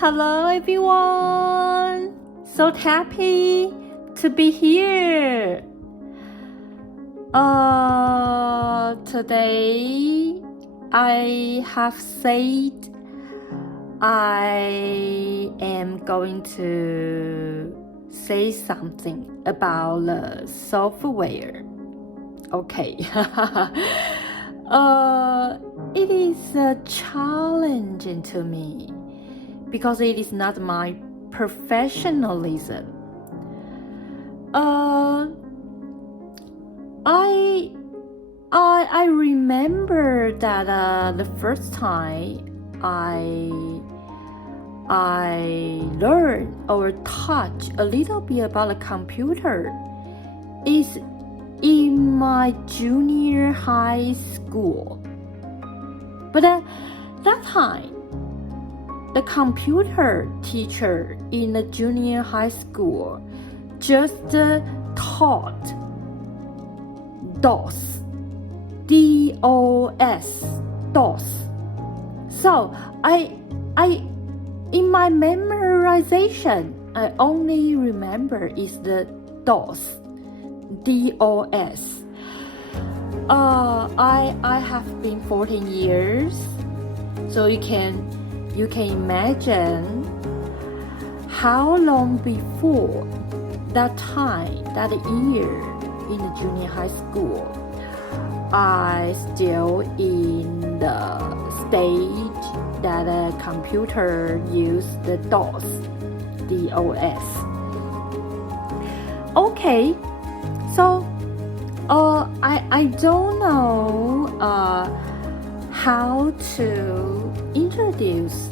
Hello everyone! So happy to be here! Today I have said I am going to say something about the software. Okay. It is a challenge to me because it is not my professionalism. I remember that the first time I learned or touched a little bit about the computer is in my junior high school. But that time, the computer teacher in the junior high school just taught DOS. D-O-S. DOS. So in my memorization, I only remember is the DOS. D-O-S. I have been 14 years, so you can imagine how long before that time, that year in the junior high school, I still in the stage that a computer used the DOS, D-O-S. Okay, so I don't know how to introduce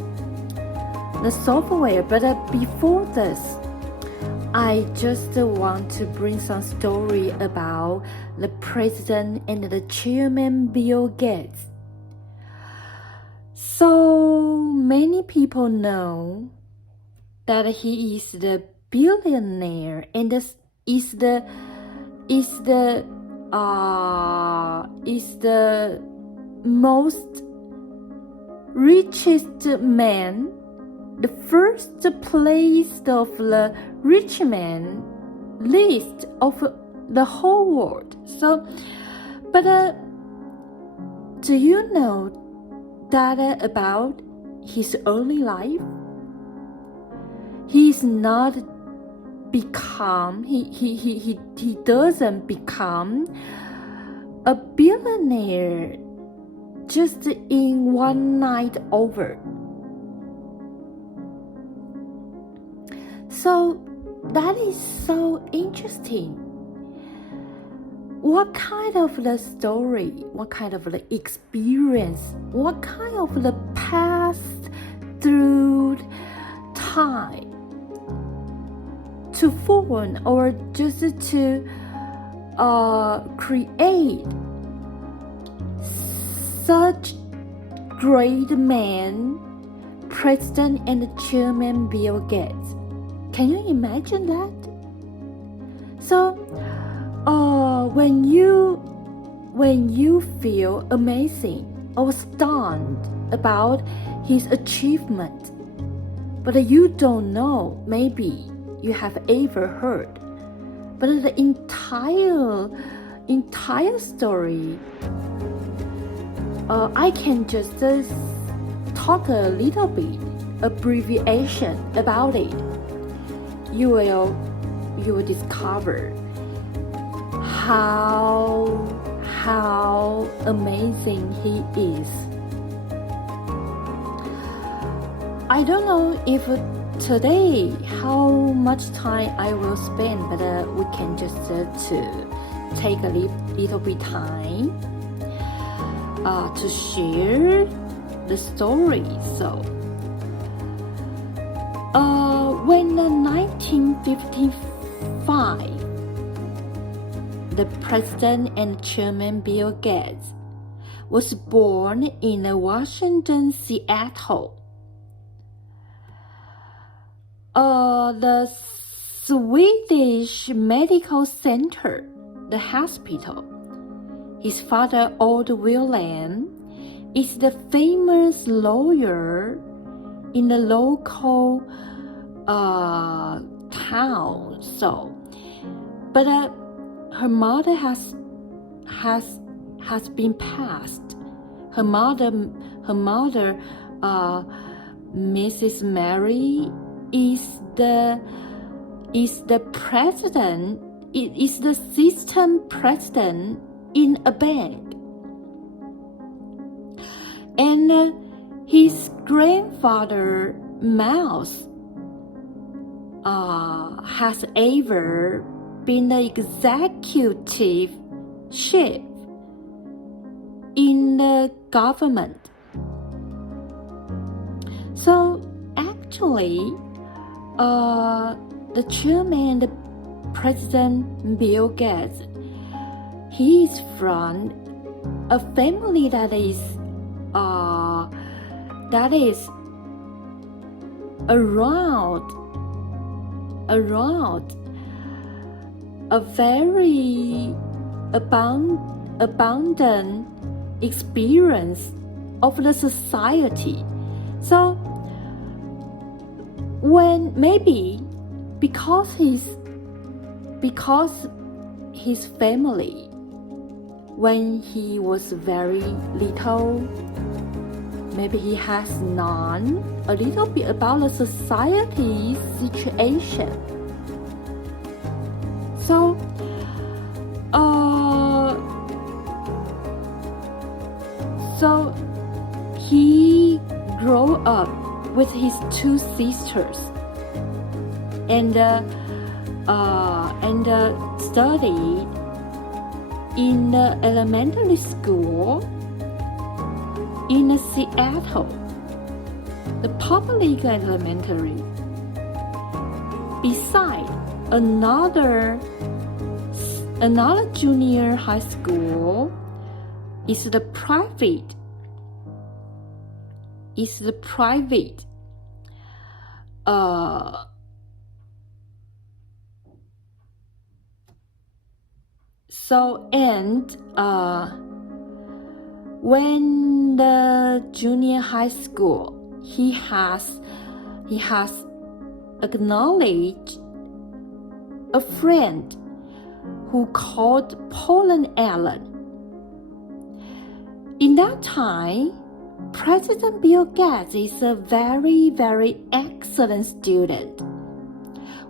the software, but before this, I just want to bring some story about the president and the chairman Bill Gates. So many people know that he is the billionaire and is the most richest man, the first place of the rich man list of the whole world. So, but do you know that about his early life? He doesn't become a billionaire just in one night over. So that is so interesting. What kind of the story, what kind of the experience, what kind of the path through time to form or just to create such great man, President and Chairman Bill Gates. Can you imagine that? So, when you feel amazing or stunned about his achievement, but you don't know, maybe you have ever heard, but the entire story, I can just talk a little bit abbreviation about it. You will discover how amazing he is. I don't know if today how much time I will spend, but we can just to take a little bit time to share the story. So when in 1955, the president and chairman Bill Gates was born in Washington, Seattle. The Swedish Medical Center, the hospital. His father, Old William, is the famous lawyer in the local town. So, but her mother has been passed. Her mother, Mrs. Mary, is the president. Is the assistant president in a bank, and his grandfather Miles has ever been the executive chef in the government. So actually, the chairman, the President Bill Gates, he is from a family that is around a very abundant experience of the society. So when maybe because his family, when he was very little, maybe he has known a little bit about the society situation. So, he grew up with his two sisters and studied in the elementary school in Seattle, the public elementary. Beside another junior high school is the private. When the junior high school, he has acknowledged a friend who called Paul Allen. In that time, President Bill Gates is a very, very excellent student.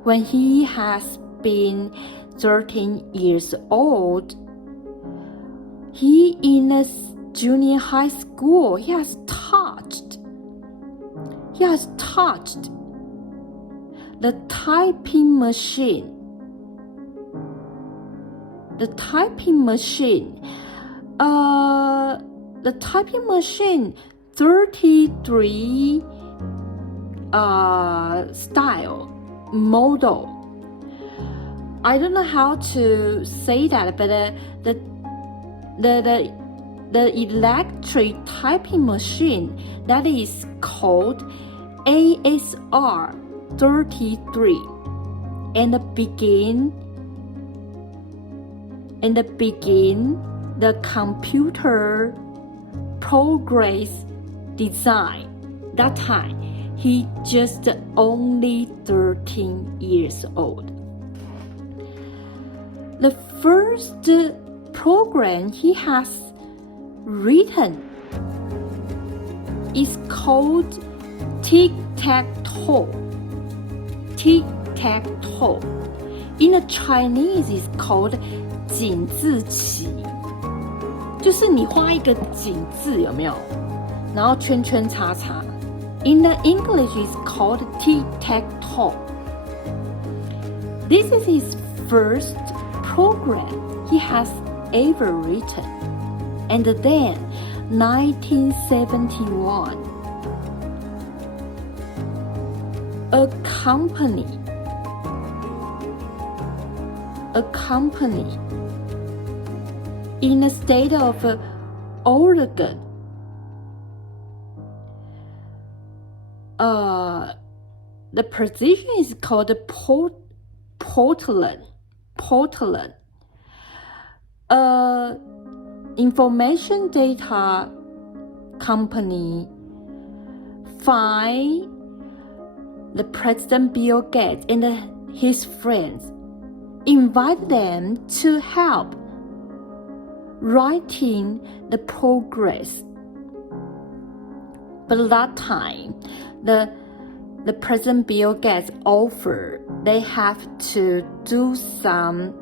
When he has been 13 years old, he in a junior high school, he has touched the typing machine. The typing machine 33 style model. I don't know how to say that, but the electric typing machine that is called ASR 33 and begin the computer progress design. That time he just only 13 years old. The first program he has written is called tic-tac-toe. Tic-tac-toe. In the Chinese, it's called 井字棋，就是你画一个井字，有没有？然后圈圈叉叉。In the English, it's called tic-tac-toe. This is his first program he has ever written. And then, 1971, a company in the state of Oregon, the position is called Portland. Information data company find the President Bill Gates and his friends invited them to help writing the progress. But at that time, the President Bill Gates offered they have to do some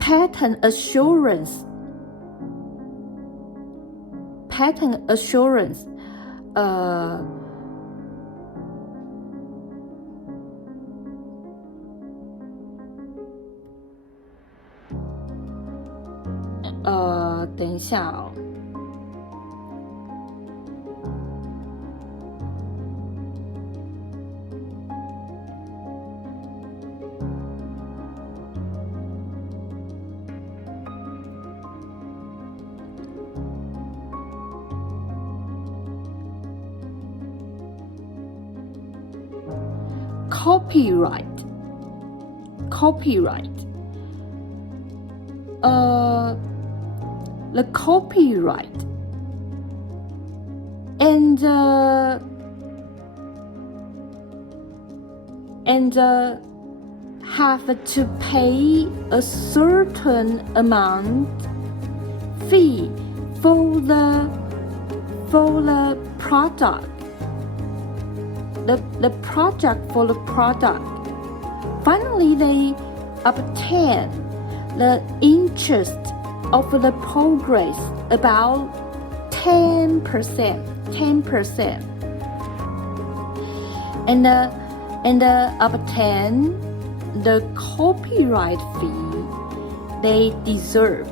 patent assurance. , 等一下哦。The copyright and have to pay a certain amount fee for the product. The product. Finally, they obtain the interest of the progress about 10%, and obtain the copyright fee they deserve.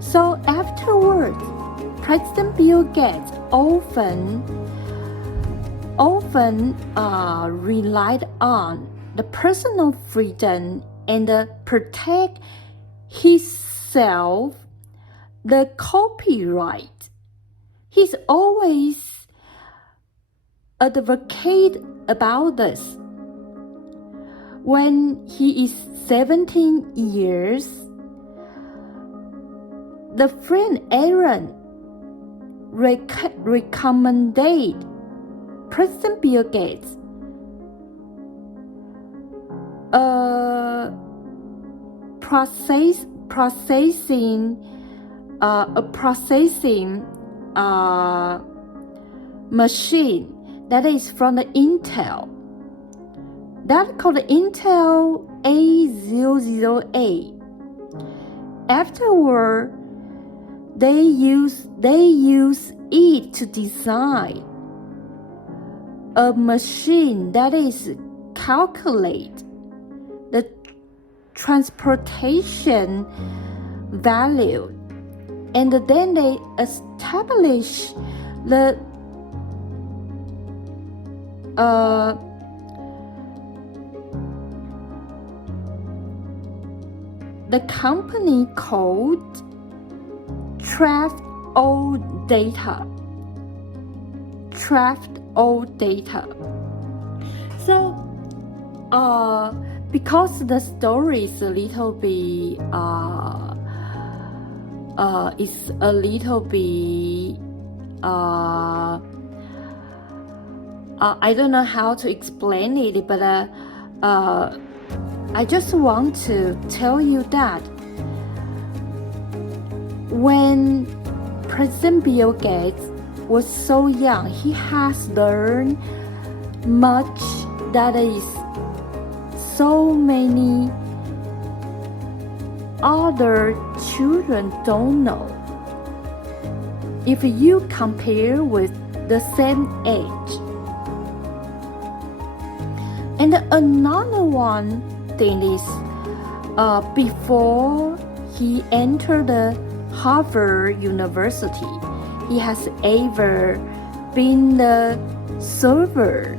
So afterwards, President Bill Gates often relied on the personal freedom and protect himself the copyright. He's always advocate about this. When he is 17 years, the friend Aaron recommended President Bill Gates processing machine that is from the Intel. That's called the Intel A008. Afterward, they use it to design a machine that is calculate the transportation value, and then they establish the company called Trapped All Data. So, because the story is a little bit, I don't know how to explain it, but I just want to tell you that when President Bill Gates was so young, he has learned much that is so many other children don't know. If you compare with the same age. And another one thing is, before he entered the Harvard University, he has ever been the server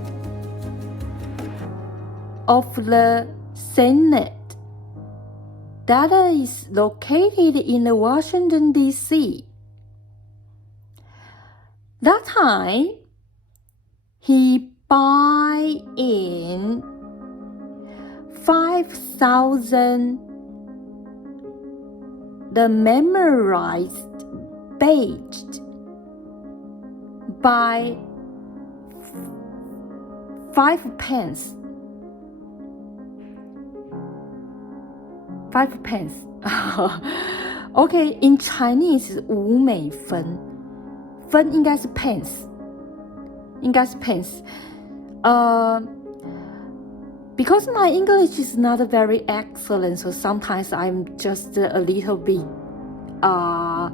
of the Senate that is located in Washington, D.C. That time, he buy in 5,000 the memorized page by 5 pence. 5 pence. Okay, in Chinese 5美分，分应该是 pence， 应该是 pence。Because my English is not very excellent, so sometimes I'm just a little bit out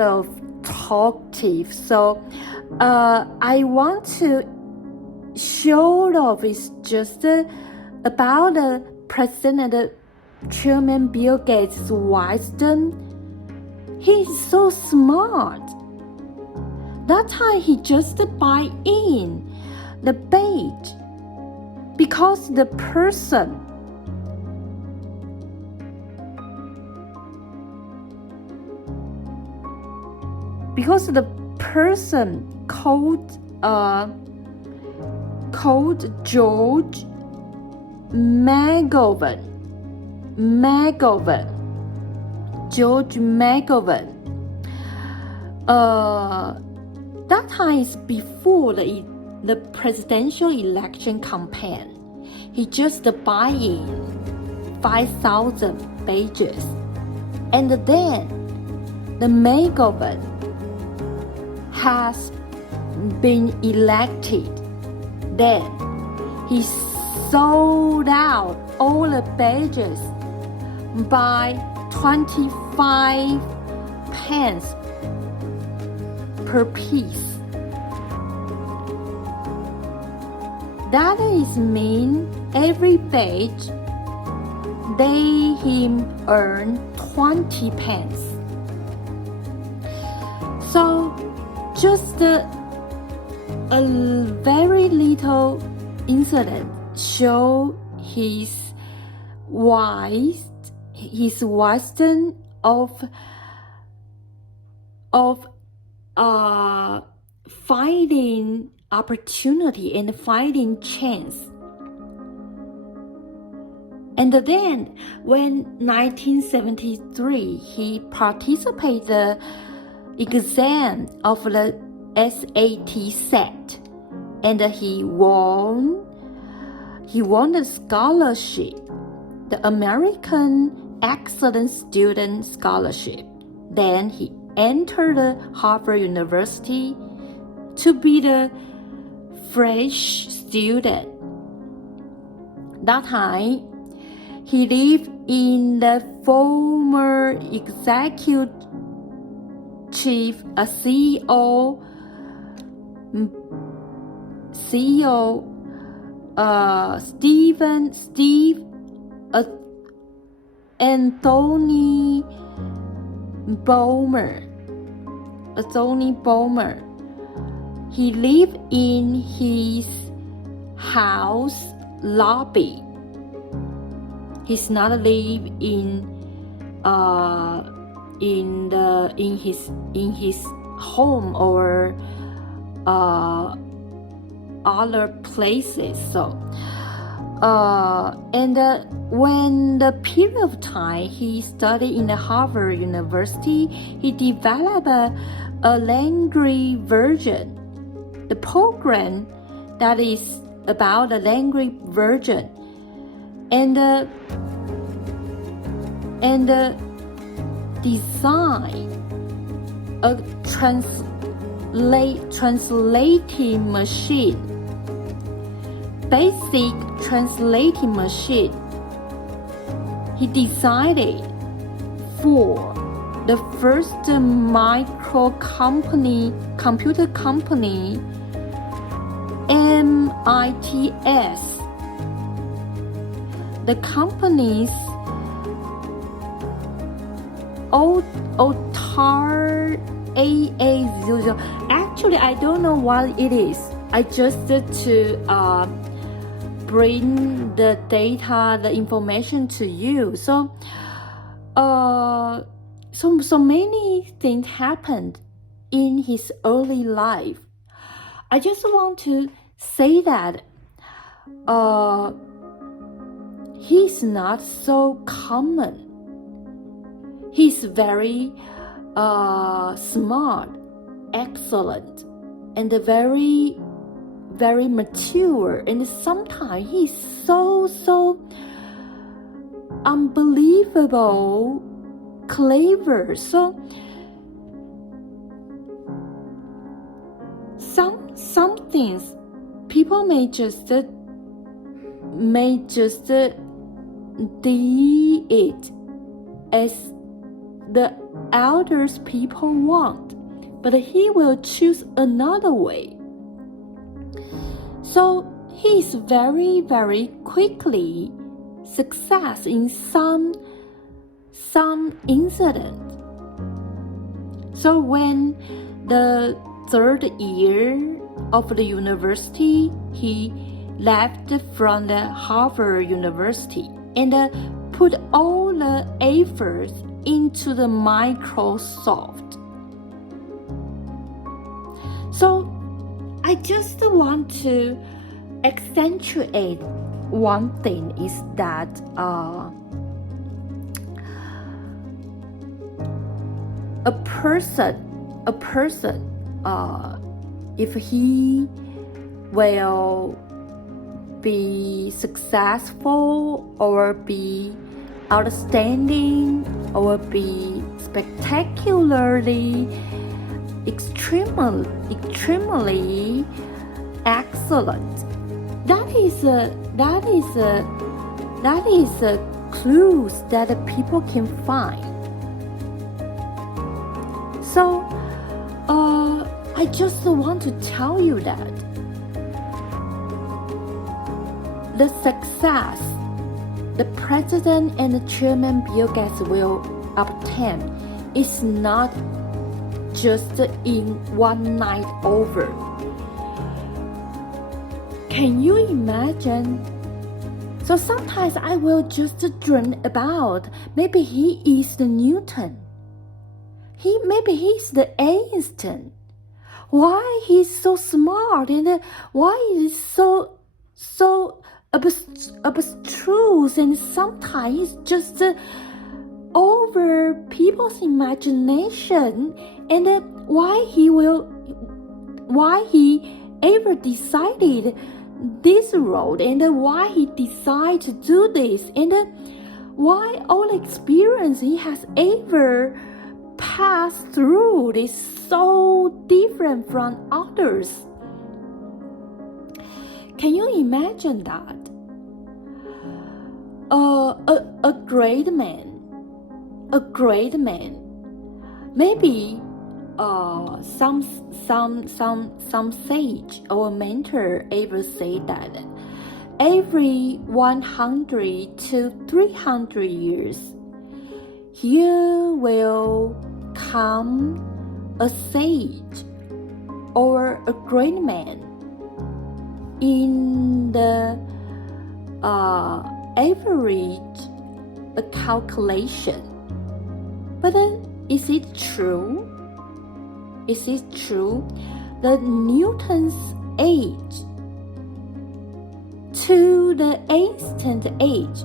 of talkative. So I want to show off is just about the President Chairman Bill Gates' wisdom. He's so smart. That time he just buy in the page because the person called George McGovern. That time is before the presidential election campaign. He just buy in 5,000 pages, and then the McGovern has been elected. Then he sold out all the pages by 25 pence per piece. That is mean every page they him earn 20 pence. So just a very little incident show his wisdom of finding opportunity and finding chance. And then when 1973 he participated the exam of the SAT set, and he won the scholarship, the American Excellent Student Scholarship. Then he entered the Harvard University to be the fresh student. That time he lived in the former executive chief, CEO Anthony Ballmer. He lived in his house lobby. He's not live in his home or other places. So when the period of time he studied in the Harvard University, he developed a language version, the program that is about the language version, and design a translating machine, basic translating machine. He decided for the first computer company, MITS. The company's OTAR AA00. Actually, I don't know what it is. I just to bring the data, the information to you. So many things happened in his early life. I just want to say that he's not so common. he's very smart, excellent, and very, very mature. And sometimes he's so unbelievable clever. So some things people may just do it as the elders people want, but he will choose another way. So he's very, very quickly success in some incident. So when the third year of the university, he left from the Harvard University and put all the efforts into the Microsoft. So I just want to accentuate one thing is that a person if he will be successful or be outstanding or be spectacularly extremely excellent, that is a clues that people can find. So I just want to tell you that the success the president and the chairman Bill Gates will obtain is not just in one night over. Can you imagine? So sometimes I will just dream about maybe he is the Newton. Maybe he's the Einstein. Why he's so smart and why he's so abstruse, and sometimes just over people's imagination, and why he ever decided this road, and why he decided to do this, and why all the experience he has ever passed through is so different from others. Can you imagine that? A great man, maybe some sage or mentor ever say that every 100 to 300 years here will come a sage or a great man in the average calculation. But is it true? Is it true? The Newton's age to the Einstein age,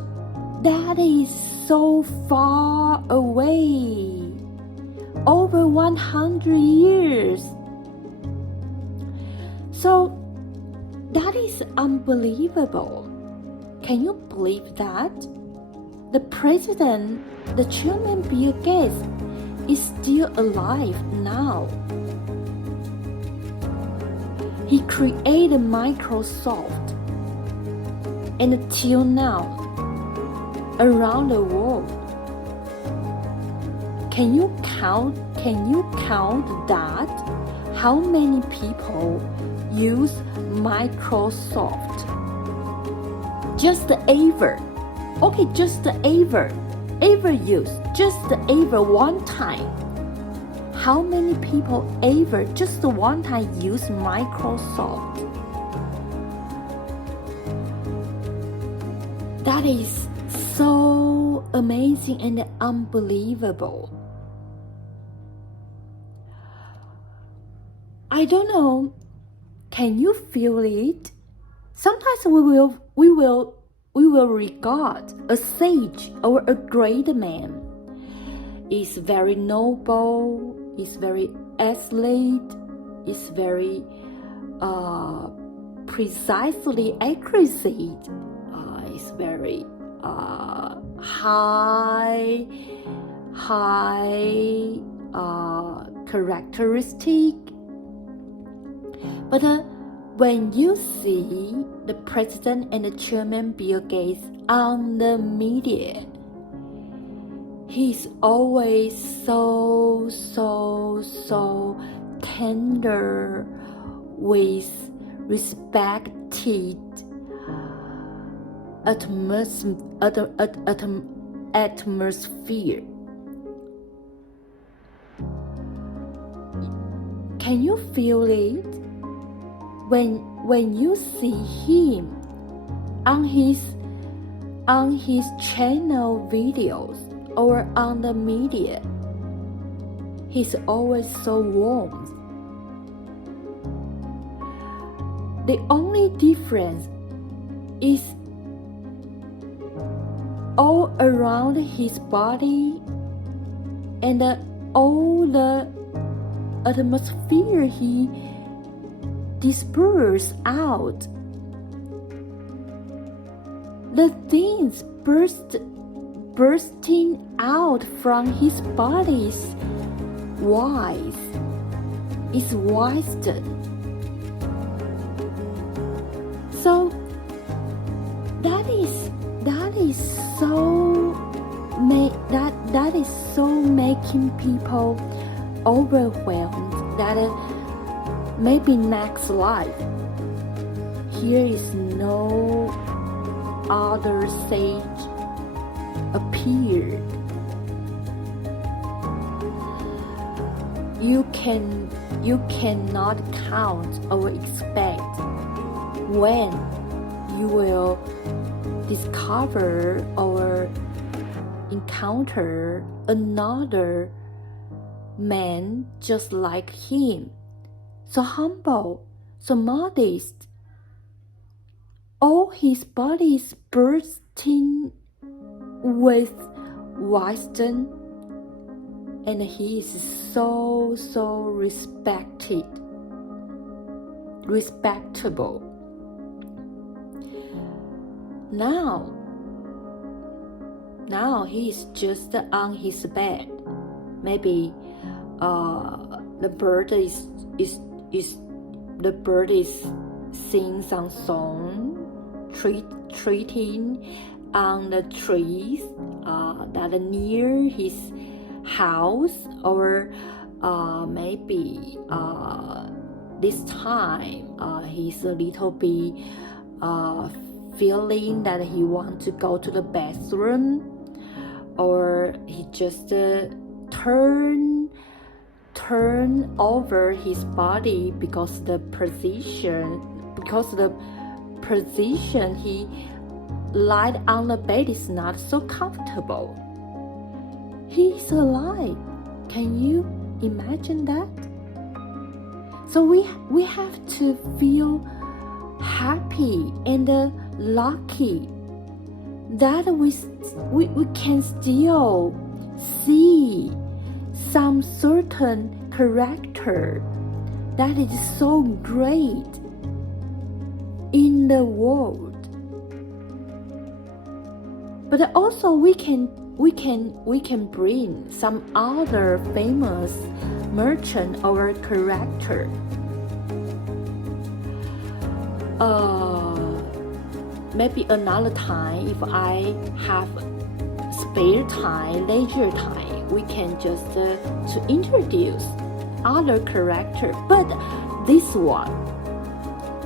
that is so far away, over 100 years. So that is unbelievable. Can you believe that? The president, the chairman Bill Gates, is still alive now. He created Microsoft, and until now, around the world, can you count that? How many people use Microsoft? Just ever. Okay, just ever use, just ever one time. How many people ever just one time use Microsoft? That is so amazing and unbelievable. I don't know. Can you feel it? Sometimes we will regard a sage or a great man is very noble, is very athlete, is very precisely accuracy, is very high characteristic. But when you see the president and the chairman Bill Gates on the media, he's always so tender with respected atmosphere. Can you feel it when you see him on his channel videos or on the media? He's always so warm. The only difference is all around his body and all the atmosphere he disperses out. The things bursting out from his body's is wisdom. So that is so making people overwhelmed that maybe next life here is no other sage appeared. You cannot count or expect when you will discover or encounter another man just like him, so humble, so modest, all his body is bursting with wisdom, and he is so respectable. Now he is just on his bed. Maybe the bird is singing some song, treating on the trees that are near his house, or maybe this time he's a little bit feeling that he wants to go to the bathroom, or he just turn over his body because the position he lied on the bed is not so comfortable. He's alive. Can you imagine that? So we have to feel happy and lucky that we can still see some certain character that is so great in the world. But also we can bring some other famous merchant or character. Maybe another time, if I have spare time, leisure time, we can just to introduce other character. But this one,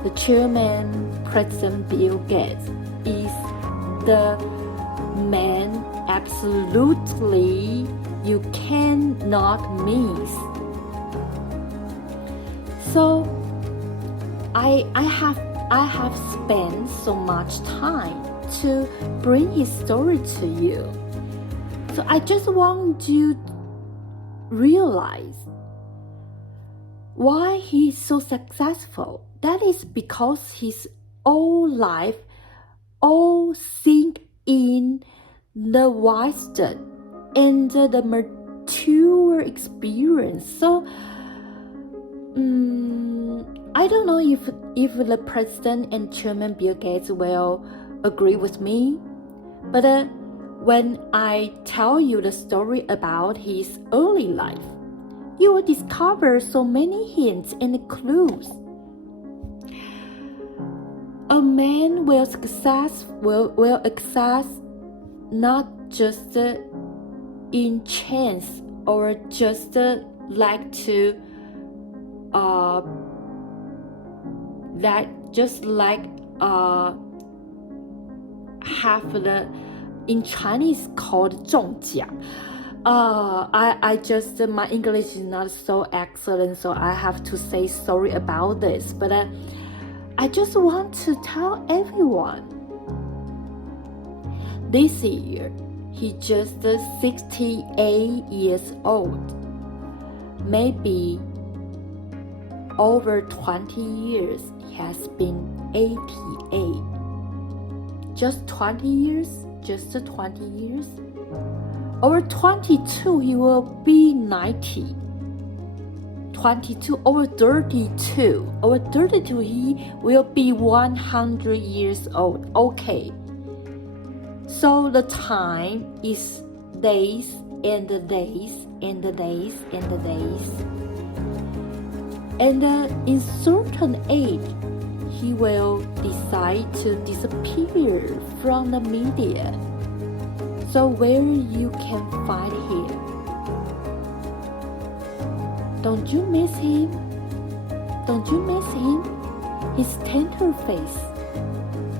the chairman, President Bill Gates, is the man absolutely you cannot miss. So I have spent so much time to bring his story to you. So I just want you to realize why he's so successful. That is because his whole life all sink in the wisdom and the tour experience. So I don't know if the president and chairman Bill Gates will agree with me, but when I tell you the story about his early life, you will discover so many hints and clues. A man will success not just in chance or just like to have the in Chinese called 中奖. I just my English is not so excellent, so I have to say sorry about this. But I just want to tell everyone. This year, he's just 68 years old. Maybe over 20 years, he has been 88. Just 20 years? Just 20 years? Over 22, he will be 90. 22, over 32. Over 32, he will be 100 years old. Okay. So the time is days and the days and the days and the days. And in certain age, he will decide to disappear from the media. So where you can find him? Don't you miss him? Don't you miss him? His tender face,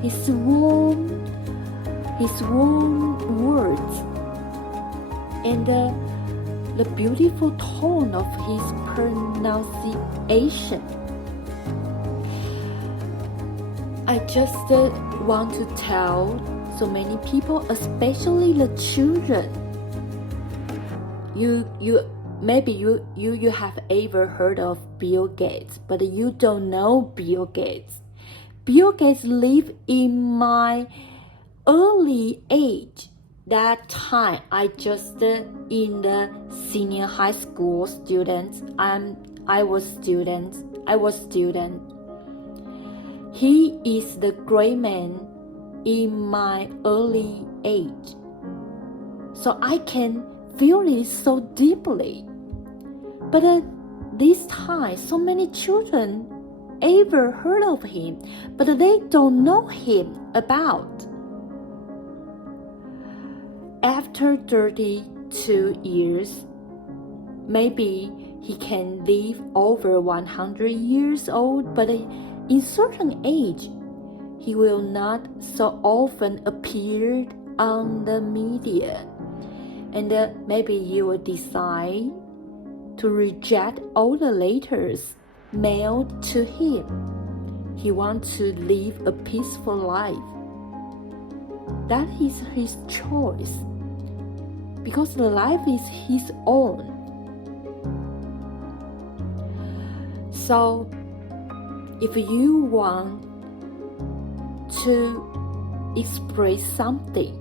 his warm words, and the beautiful tone of his pronunciation. I just want to tell so many people, especially the children. Maybe you have ever heard of Bill Gates, but you don't know Bill Gates. Bill Gates lived in my early age. That time I just in the senior high school students. I was student. He is the great man in my early age. So I can feel it so deeply. But this time, so many children ever heard of him, but they don't know him about. After 32 years, maybe he can live over 100 years old, but in certain age, he will not so often appear on the media. And maybe you will decide to reject all the letters mailed to him. He wants to live a peaceful life. That is his choice, because the life is his own. So, if you want to express something,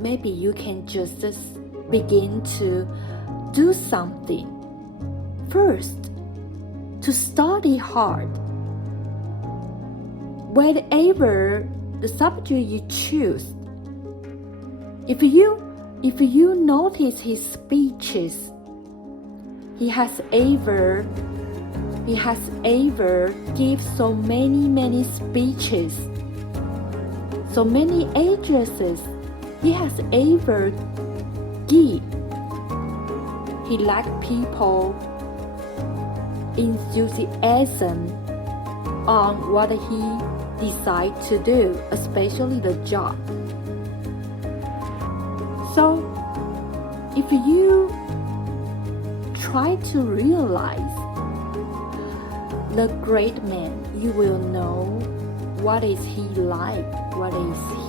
maybe you can just begin to do something. First, to study hard. Whatever the subject you choose, if you notice his speeches, he has ever give so many speeches, so many addresses he has ever give. He lack people enthusiasm on what he decide to do, especially the job. So if you try to realize the great man, you will know what is he like, what is he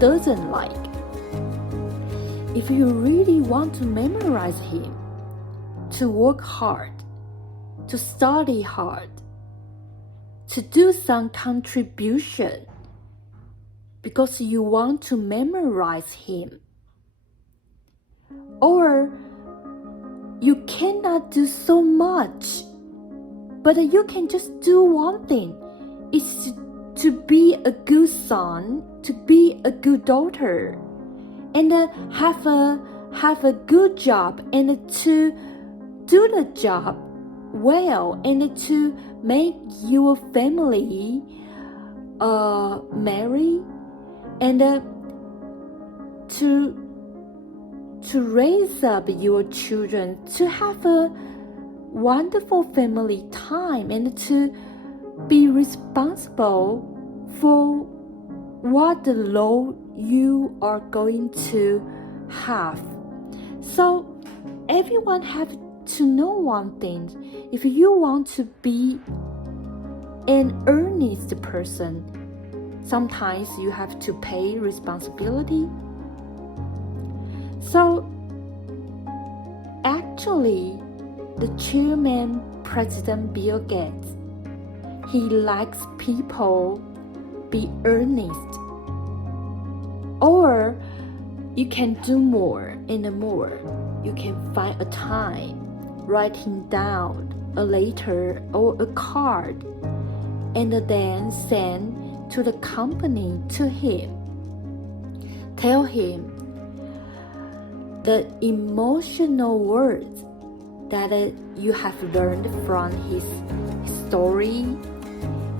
doesn't like. If you really want to memorize him, to work hard, to study hard, to do some contribution, because you want to memorize him, or you cannot do so much, but you can just do one thing. It's to be a good son, to be a good daughter, and have a good job, and to do the job well, and to make your family marry, and to raise up your children, to have a wonderful family time, and to be responsible for what the role you are going to have. So everyone have to know one thing. If you want to be an earnest person, sometimes you have to pay responsibility. So actually, the chairman, President Bill Gates, he likes people be earnest. Or you can do more and more. You can find a time, writing down a letter or a card, and then send to the company to him. Tell him the emotional words that you have learned from his story,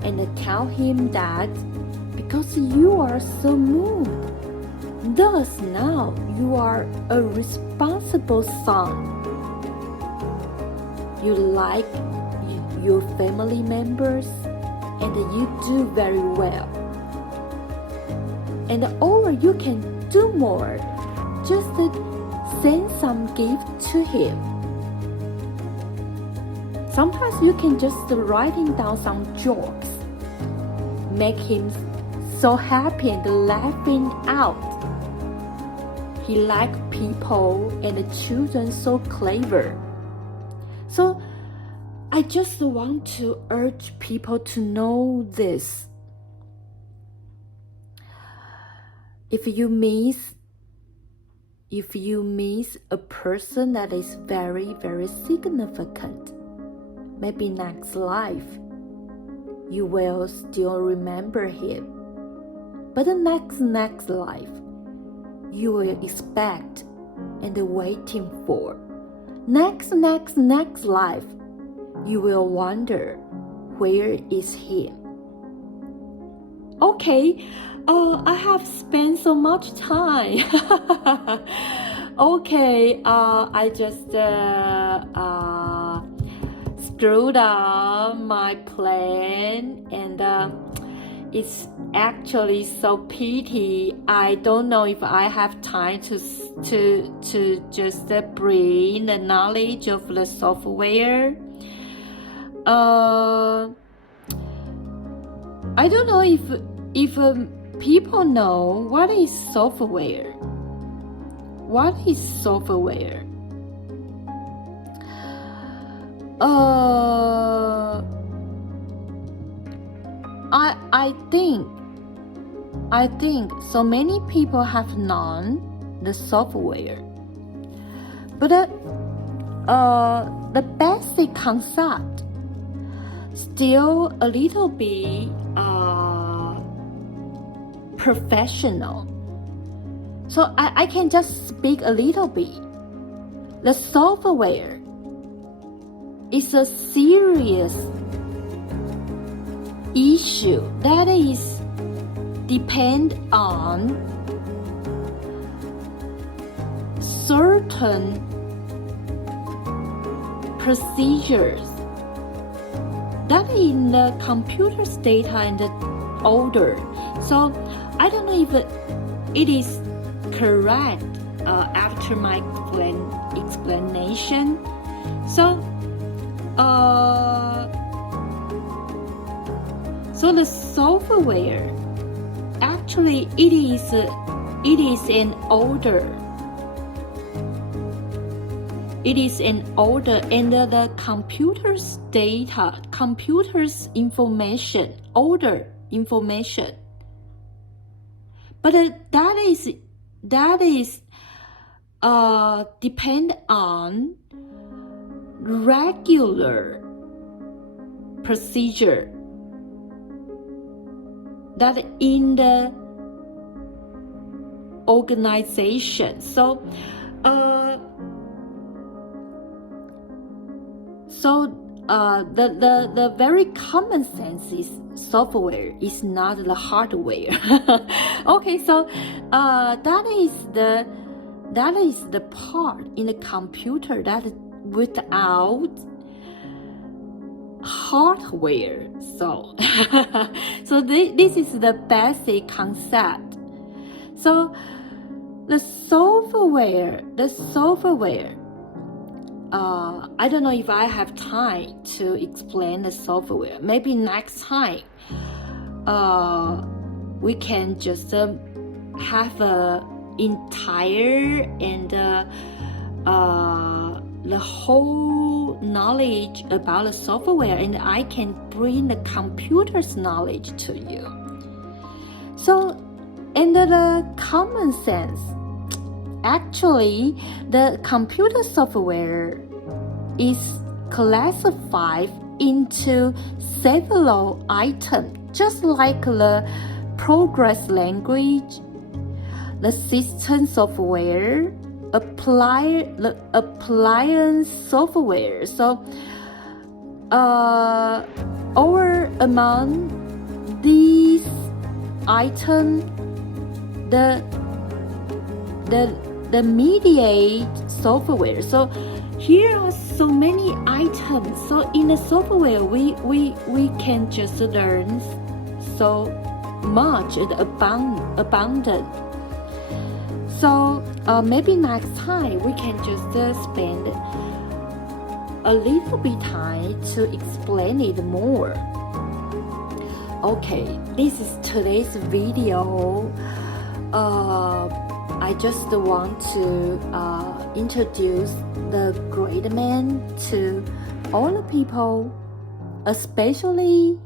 and tell him that because you are so moved, thus now you are a responsible son. You like your family members, and you do very well. And or you can do more, just send some gift to him. Sometimes you can just writing down some jokes, make him so happy and laughing out. He like people and the children so clever. So I just want to urge people to know this. If you miss a person that is very, very significant, maybe next life, you will still remember him. But the next life, you will expect and waiting for. Next life, you will wonder, where is him? Okay, I have spent so much time. Okay, I just screwed up my plan, and it's actually so pity. I don't know if I have time to just bring the knowledge of the software. I don't know if people know what is software. What is software? I think so many people have known the software, but the basic concept still a little bit professional. So I can just speak a little bit. The software is a serious issue that is depend on certain procedures that in the computer's data and the order. So I don't know if it is correct after my explanation. So the software actually it is an order. It is an order, and the computer's data, computer's information, order information. But that is depend on regular procedure that in the organization. So the very common sense is software is not the hardware. Okay, so that is the part in the computer that without hardware. So this is the basic concept. So the software, I don't know if I have time to explain the software. Maybe next time we can just have a entire and the whole knowledge about the software, and I can bring the computer's knowledge to you. So, in the common sense, actually, the computer software is classified into several items, just like the progress language, the system software, the appliance software. So, over among these items, the mediate software. So here are so many items. So in the software, we can just learn so much and abundant. So maybe next time we can just spend a little bit time to explain it more. Okay, this is today's video. I just want to introduce the great man to all the people, especially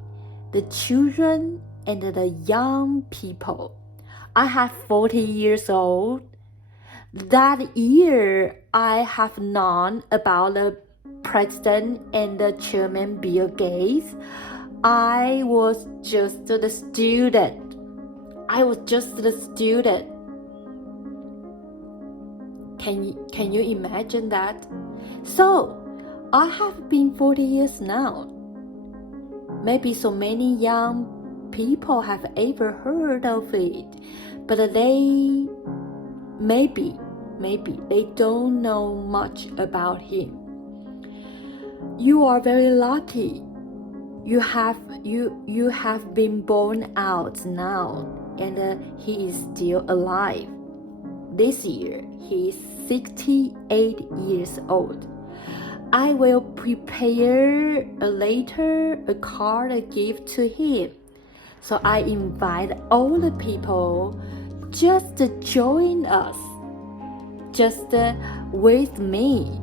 the children and the young people. I have 40 years old. That year, I have known about the president and the chairman Bill Gates. I was just the student. Can you imagine that? So, I have been 40 years now. Maybe so many young people have ever heard of it, but they maybe they don't know much about him. You are very lucky. You have been born out now, and he is still alive. This year, he is 68 years old. I will prepare a card to give to him. So I invite all the people just to join us, just with me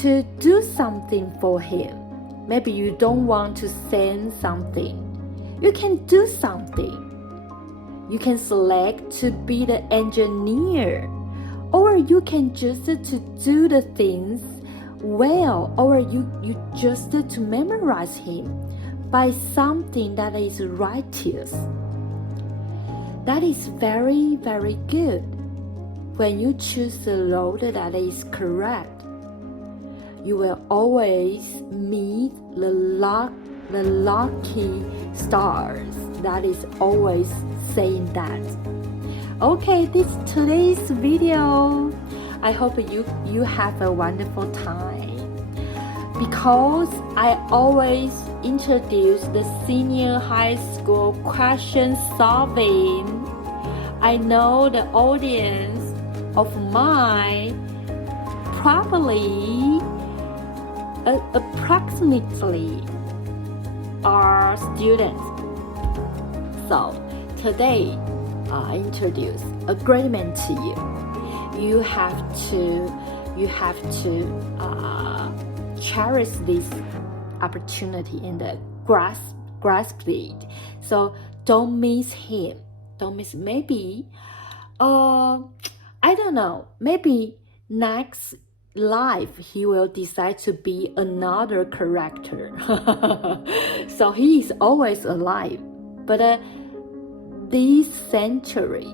to do something for him. Maybe you don't want to send something. You can do something. You can select to be the engineer, or you can just to do the things well, or you just to memorize him by something that is righteous. That is very, very good. When you choose the road that is correct, you will always meet the lucky stars. That is always saying that. Okay, this is today's video. I hope you have a wonderful time. Because I always introduce the senior high school question solving, I know the audience of mine probably approximately are students. So today I introduce a great man to you. You have to cherish this opportunity and grasp it. So don't miss him. Don't miss. Maybe I I don't know, maybe next life he will decide to be another character. So he is always alive. But this century,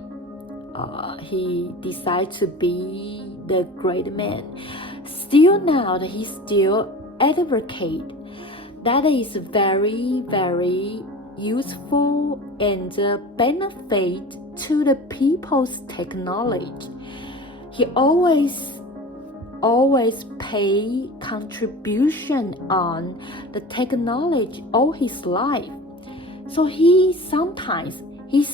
he decided to be the great man. Still now, he still advocate. That is very, very useful and benefit to the people's technology. He always pay contribution on the technology all his life. So he sometimes his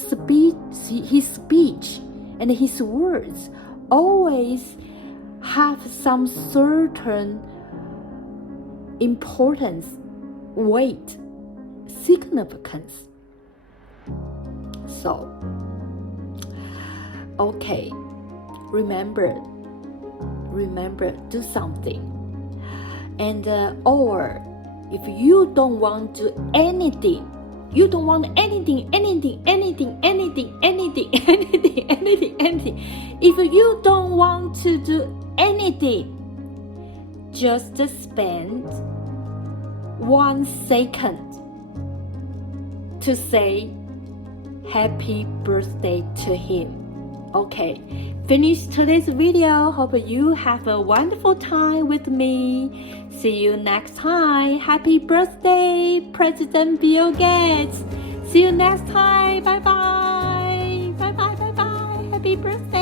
speech and his words always have some certain importance, weight, significance. So, okay, remember, do something. And or if you don't want to do anything, if you don't want to do anything, just spend 1 second to say happy birthday to him. Okay, finish today's video. Hope you have a wonderful time with me. See you next time. Happy birthday, President Bill Gates. See you next time. Bye bye. Bye bye. Bye bye. Happy birthday.